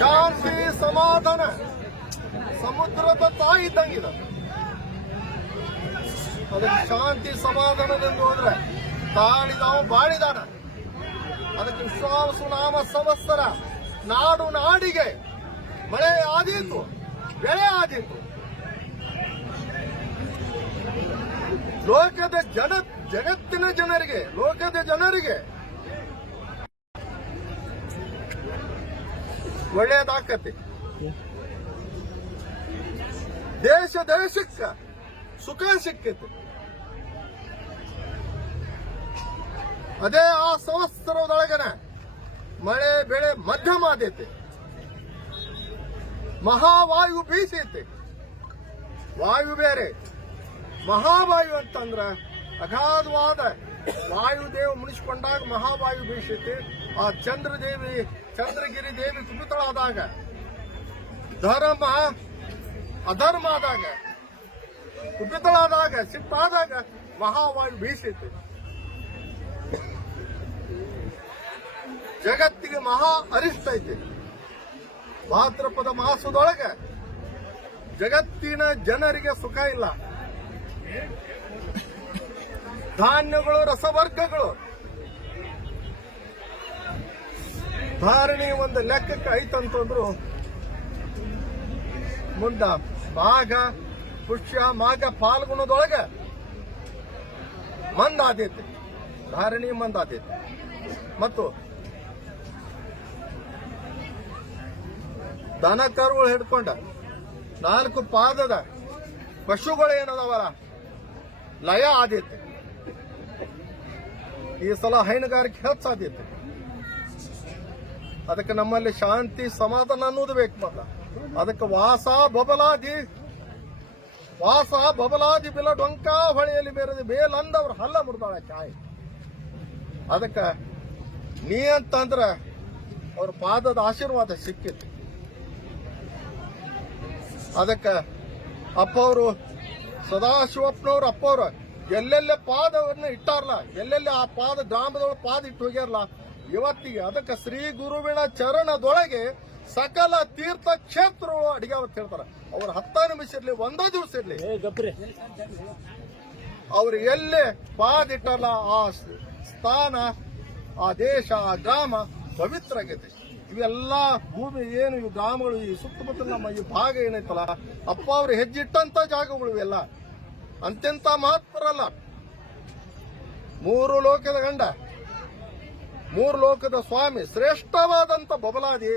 ಶಾಂತಿ ಸಮಾಧಾನ. ಸಮುದ್ರದ ತಾಯಿ ಇದ್ದಂಗಿದೆ. ಅದಕ್ಕೆ ಶಾಂತಿ ಸಮಾಧಾನದಿಂದ ಹೋದ್ರೆ ತಾಳಿದಾವ ಬಾಳಿದಾನ. ಅದಕ್ಕೆ ವಿಶ್ವಾಸು ನಾಮ ಸಂವತ್ಸರ. ನಾಡು ನಾಡಿಗೆ ಮಳೆ ಆದೀತು, ಬೆಳೆ ಆದೀತು. ಲೋಕದ ಜನ, ಜಗತ್ತಿನ ಜನರಿಗೆ, ಲೋಕದ ಜನರಿಗೆ ಒಳ್ಳೆಯದಾಕತಿ ದೇಶ, ದೇಶಕ್ಕ ಸುಖ ಸಿಕ್ಕೈತಿ ಅದೇ ಆ ಸಂವತ್ಸರದೊಳಗನ ಮಳೆ, ಬೆಳೆ ಮಧ್ಯಮ ಆದೈತಿ. ಮಹಾವಾಯು ಬೀಸೈತಿ. ವಾಯು ಬೇರೆ. ಮಹಾವಾಯು ಅಂತಂದ್ರ ಅಗಾಧವಾದ ವಾಯುದೇವ ಮುನಿಸ್ಕೊಂಡಾಗ ಮಹಾವಾಯು ಬೀಸೈತಿ ಆ ಚಂದ್ರದೇವಿ ಚಂದ್ರಗಿರಿ ದೇವಿ ಕುಪಿತಳಾದಾಗ, ಧರ್ಮ, ಅಧರ್ಮ ಆದಾಗ, ಕುಪಿತಳಾದಾಗ ಸಿಪ್ಪಾದಾಗ ಮಹಾವಾಯು ಬೀಸೈತಿ ಜಗತ್ತಿಗೆ ಮಹಾ ಅರಿಸ್ತೈತಿ ಭಾದ್ರಪದ ಮಾಸದೊಳಗೆ ಜಗತ್ತಿನ ಜನರಿಗೆ ಸುಖ ಇಲ್ಲ. ಧಾನ್ಯಗಳು, ರಸವರ್ಗಗಳು. ಧಾರಣಿ ಒಂದು ಲೆಕ್ಕಕ್ಕೆ ಐತಂತಂದ್ರು ಮುಂದ ಮಾಘ ಪುಷ್ಯ, ಮಾಘ ಮಂದ ಮಂದಾದೈತಿ. ಧಾರಣಿ ಮಂದಾದೈತಿ. ಮತ್ತು ದನ ಕರುಗಳು ಹಿಡ್ಕೊಂಡ ನಾಲ್ಕು ಪಾದದ ಪಶುಗಳು ಏನದವಲ್ಲ ಲಯ ಆದೈತಿ. ಈ ಸಲ ಹೈನುಗಾರಿಕೆ ಹೆಚ್ಚಾದೈತಿ ಅದಕ್ಕೆ ನಮ್ಮಲ್ಲಿ ಶಾಂತಿ, ಸಮಾಧಾನ ಅನ್ನೋದು ಬೇಕು ಮೊದಲ ಅದಕ್ಕೆ ವಾಸ ಬಬಲಾದಿ ವಾಸ ಬಬಲಾದಿ ಬಿಲ ಡೊಂಕ ಹೊಳೆಯಲ್ಲಿ ಬೇರದೆ ಬೇಲಂದವ್ರ ಹಲ್ಲ ಮುರಿದಾಳ ಚಾಯ್ ಅದಕ್ಕೆ ನೀ ಅಂತಂದ್ರ ಅವ್ರ ಪಾದದ ಆಶೀರ್ವಾದ ಸಿಕ್ಕಿತ್ತು ಅದಕ್ಕೆ ಅಪ್ಪವರು ಸದಾಶಿವಪ್ಪನವ್ರು ಅಪ್ಪವ್ರ ಎಲ್ಲೆಲ್ಲೇ ಪಾದವನ್ನ ಇಟ್ಟಾರಲ್ಲ ಎಲ್ಲೆಲ್ಲಿ ಆ ಪಾದ ಗ್ರಾಮದೊಳಗೆ ಪಾದ ಇಟ್ಟು ಹೋಗ್ಯಾರಲ್ಲ ಇವತ್ತಿಗೆ ಅದಕ್ಕೆ ಶ್ರೀ ಗುರುವಿನ ಚರಣದೊಳಗೆ ಸಕಲ ತೀರ್ಥ ಕ್ಷೇತ್ರಗಳು ಅಡಿಗೆ ಅವತ್ತು ಹೇಳ್ತಾರೆ. ಅವ್ರ ಹತ್ತ ನಿಮಿಷ ಇರ್ಲಿ ಒಂದೇ ದಿವಸ ಇರ್ಲಿ. ಅವ್ರು ಎಲ್ಲೇ ಪಾದ ಇಟ್ಟಾರಲ್ಲ ಆ ಸ್ಥಾನ ಆ ದೇಶ ಆ ಗ್ರಾಮ ಪವಿತ್ರ ಆಗೈತೆ. ಇವೆಲ್ಲ ಭೂಮಿ ಏನು, ಇವು ಗ್ರಾಮಗಳು, ಈ ಸುತ್ತಮುತ್ತ ನಮ್ಮ ಈ ಭಾಗ ಏನೈತಲ್ಲ, ಅಪ್ಪ ಅವ್ರು ಹೆಜ್ಜಿಟ್ಟಂತ ಜಾಗಗಳು ಇವೆಲ್ಲ. ಅಂತ್ಯಂತ ಮಹತ್ವರಲ್ಲ ಮೂರು ಲೋಕದ ಗಂಡ, ಮೂರು ಲೋಕದ ಸ್ವಾಮಿ, ಶ್ರೇಷ್ಠವಾದಂತ ಬಬಲಾದಿ,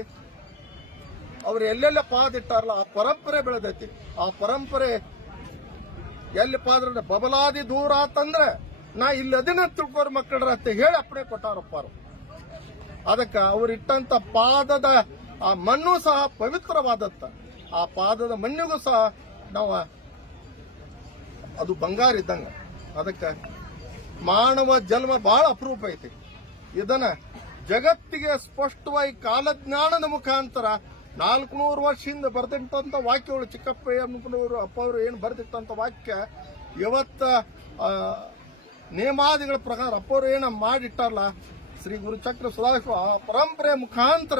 ಅವ್ರು ಎಲ್ಲೆಲ್ಲ ಪಾದಿಟ್ಟಾರಲ್ಲ, ಆ ಪರಂಪರೆ ಬೆಳೆದೈತಿ. ಆ ಪರಂಪರೆ ಎಲ್ಲಿ ಪಾದ್ರ ಬಬಲಾದಿ ದೂರ ಆತಂದ್ರೆ ನಾ ಇಲ್ಲದಿನ ತಿಳ್ಕೋರ್ ಮಕ್ಕಳ್ರ ಅಂತ ಹೇಳಿ ಅಪ್ಪಣೆ ಕೊಟ್ಟಾರಪ್ಪ ಅವ್ರು. ಅದಕ್ಕ ಅವರಿಟ್ಟಂತ ಪಾದದ ಆ ಮಣ್ಣು ಸಹ ಪವಿತ್ರವಾದತ್ತ. ಆ ಪಾದದ ಮಣ್ಣಿಗೂ ಸಹ ನಾವು ಅದು ಬಂಗಾರ ಇದ್ದಂಗ. ಅದಕ್ಕೆ ಮಾನವ ಜನ್ಮ ಬಹಳ ಅಪರೂಪ ಐತಿ. ಇದನ್ನ ಜಗತ್ತಿಗೆ ಸ್ಪಷ್ಟವಾಗಿ ಕಾಲಜ್ಞಾನದ ಮುಖಾಂತರ ನಾಲ್ಕುನೂರು ವರ್ಷದಿಂದ ಬರೆದಿಟ್ಟಂತ ವಾಕ್ಯಗಳು ಚಿಕ್ಕಪ್ಪ ಅಮ್ಮನವರು ಅಪ್ಪ ಅವರು ಏನು ಬರೆದಿಟ್ಟಂತ ವಾಕ್ಯ, ಇವತ್ತ ನೇಮಾದಿಗಳ ಪ್ರಕಾರ ಅಪ್ಪವರು ಏನ ಮಾಡಿಟ್ಟಾರಲ್ಲ ಶ್ರೀ ಗುರುಚಕ್ರ ಸುಧಾಶಿವ ಆ ಪರಂಪರೆ ಮುಖಾಂತರ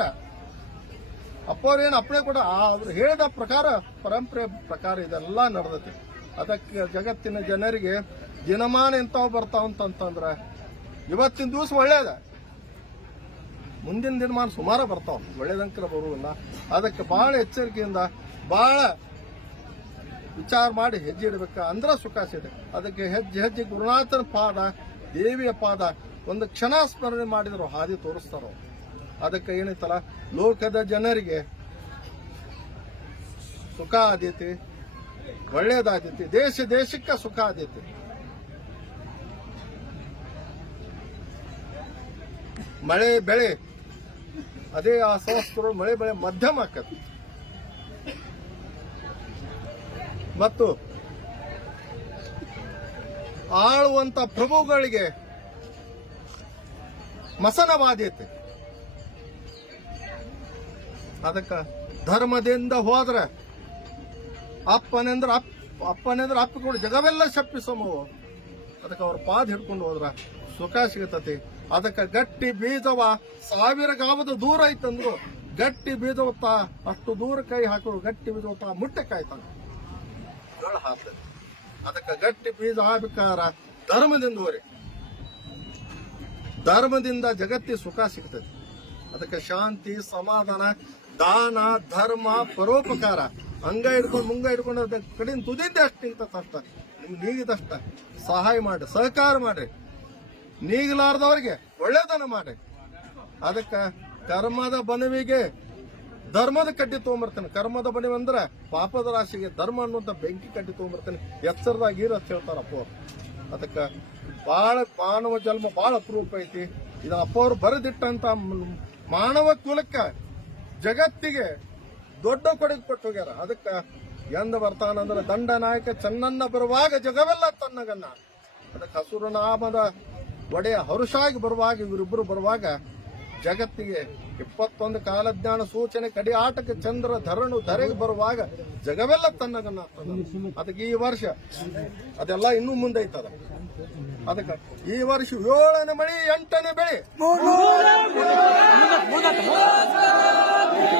ಅಪ್ಪವ್ರೇನು ಅಪ್ಪಣೆ ಕೂಡ ಅವ್ರು ಹೇಳಿದ ಪ್ರಕಾರ ಪರಂಪರೆ ಪ್ರಕಾರ ಇದೆಲ್ಲ ನಡೆದೈತಿ. ಅದಕ್ಕೆ ಜಗತ್ತಿನ ಜನರಿಗೆ ದಿನಮಾನ ಎಂತಾವ್ ಅಂತಂತಂದ್ರೆ, ಇವತ್ತಿನ ದಿವಸ ಒಳ್ಳೇದ. ಮುಂದಿನ ದಿನಮಾನ ಸುಮಾರು ಬರ್ತಾವ. ಒಳ್ಳೇದಂಕರ ಬರುವುದಿಲ್ಲ ಅದಕ್ಕೆ ಬಹಳ ಎಚ್ಚರಿಕೆಯಿಂದ ಬಹಳ ವಿಚಾರ ಮಾಡಿ ಹೆಜ್ಜೆ ಇಡಬೇಕು. ಅಂದ್ರೆ ಸುಖ ಸಿದೆ ಅದಕ್ಕೆ ಹೆಜ್ಜೆ ಹೆಜ್ಜೆ ಗುರುನಾಥನ ಪಾದ, ದೇವಿಯ ಪಾದ ಒಂದು ಕ್ಷಣ ಸ್ಮರಣೆ ಮಾಡಿದ್ರು, ಹಾದಿ ತೋರಿಸ್ತಾರೋ. ಅದಕ್ಕೆ ಏನೈತಲ್ಲ ಲೋಕದ ಜನರಿಗೆ ಸುಖ ಆದೈತಿ ಒಳ್ಳೇದಾದೈತಿ ದೇಶ ದೇಶಕ್ಕೆ ಸುಖ ಆದೈತಿ ಮಳೆ, ಬೆಳೆ, ಅದೇ ಆ ಸಂಸ್ಥರು ಮಳೆ, ಬೆಳೆ ಮಧ್ಯಮ ಆಕತಿ ಮತ್ತು ಆಳುವಂತ ಪ್ರಭುಗಳಿಗೆ ಮಸನವಾದೈತಿ. ಅದಕ್ಕ ಧರ್ಮದಿಂದ ಹೋದ್ರ ಅಪ್ಪನೆಂದ್ರ ಅಪ್ ಅಪ್ಪನೆಂದ್ರೆ ಅಪ್ಪಿಕೊಂಡು ಜಗವೆಲ್ಲ ಶಪ್ಪಿಸಮವು ಅದಕ್ಕೆ ಅವ್ರ ಪಾದ ಹಿಡ್ಕೊಂಡು ಹೋದ್ರ ಸುಖ ಸಿಗತತಿ. ಅದಕ್ಕೆ ಗಟ್ಟಿ ಬೀಜವ ಸಾವಿರ ಗಾವದ ದೂರ ಐತಂದ್ರು, ಗಟ್ಟಿ ಬೀಜವತ್ತ ಅಷ್ಟು ದೂರ ಕೈ ಹಾಕಿದ್ರು ಗಟ್ಟಿ ಬೀಜವತ್ತ ಮುಟ್ಟೆ ಕಾಯ್ತಾನ. ಹಾಕ್ತದೆ ಅದಕ್ಕೆ ಗಟ್ಟಿ ಬೀಜ ಹಾಕ್ಬೇಕಾರ ಧರ್ಮದಿಂದ ಹೋರಿ. ಧರ್ಮದಿಂದ ಜಗತ್ತಿ ಸುಖ ಸಿಗ್ತದೆ. ಅದಕ್ಕೆ ಶಾಂತಿ, ಸಮಾಧಾನ, ದಾನ, ಧರ್ಮ, ಪರೋಪಕಾರ. ಅಂಗ ಹಿಡ್ಕೊಂಡು ಮುಂಗ ಹಿಡ್ಕೊಂಡು ಅದ ಕಡಿನ ತುದಿದ್ದೆ ಅಷ್ಟು ನಿಂತತ್ ಅಷ್ಟ ನಿಮ್ಗೆ ನೀಗಿದಷ್ಟ ಸಹಾಯ ಮಾಡಿ ಸಹಕಾರ ಮಾಡ್ರಿ. ನೀಗಲಾರ್ದವ್ರಿಗೆ ಒಳ್ಳೇದನ್ನ ಮಾಡ್ರಿ. ಅದಕ್ಕೆ ಕರ್ಮದ ಬನವಿಗೆ ಧರ್ಮದ ಕಡ್ಡಿ ತೊಗೊಂಬರ್ತೇನೆ. ಕರ್ಮದ ಬನವಿ ಅಂದ್ರೆ ಪಾಪದ ರಾಶಿಗೆ ಧರ್ಮ ಅನ್ನುವಂಥ ಬೆಂಕಿ ಕಡ್ಡಿ ತೊಗೊಂಬರ್ತೇನೆ. ಅಂತ ಹೇಳ್ತಾರಪ್ಪ. ಅದಕ್ಕ ಬಹಳ ಮಾನವ ಜನ್ಮ ಬಹಳ ಅಪರೂಪ ಐತಿ. ಇದು ಅಪ್ಪ ಅವ್ರು ಬರೆದಿಟ್ಟಂತ ಮಾನವ ಕುಲಕ್ಕೆ ಜಗತ್ತಿಗೆ ದೊಡ್ಡ ಕೊಡುಗೆ ಕೊಟ್ಟು ಹೋಗ್ಯಾರ. ಅದಕ್ಕೆ ಎಂದ ಬರ್ತಾನಂದ್ರೆ ದಂಡ ನಾಯಕ ಚೆನ್ನನ್ನ ಬರುವಾಗ ಜಗವೆಲ್ಲ ತನ್ನಗನ್ನ. ಅದಕ್ಕೆ ಹಸುರ ನಾಮದ ಒಡೆಯ ಹರುಷಾಗಿ ಬರುವಾಗ ಇವರಿಬ್ಬರು ಬರುವಾಗ ಜಗತ್ತಿಗೆ ಇಪ್ಪತ್ತೊಂದು ಕಾಲಜ್ಞಾನ ಸೂಚನೆ ಕಡಿ ಆಟಕ್ಕೆ ಚಂದ್ರ ಧರಣು ಧರೆಗೆ ಬರುವಾಗ ಜಗವೆಲ್ಲ ತನ್ನಗನ್ನ. ಅದಕ್ಕೆ ಈ ವರ್ಷ ಅದೆಲ್ಲ ಇನ್ನೂ ಮುಂದೆ ಐತದ ಅದಕ್ಕೆ ಈ ವರ್ಷ ಏಳನೇ ಮಳಿ, ಎಂಟನೇ ಬೆಳೆ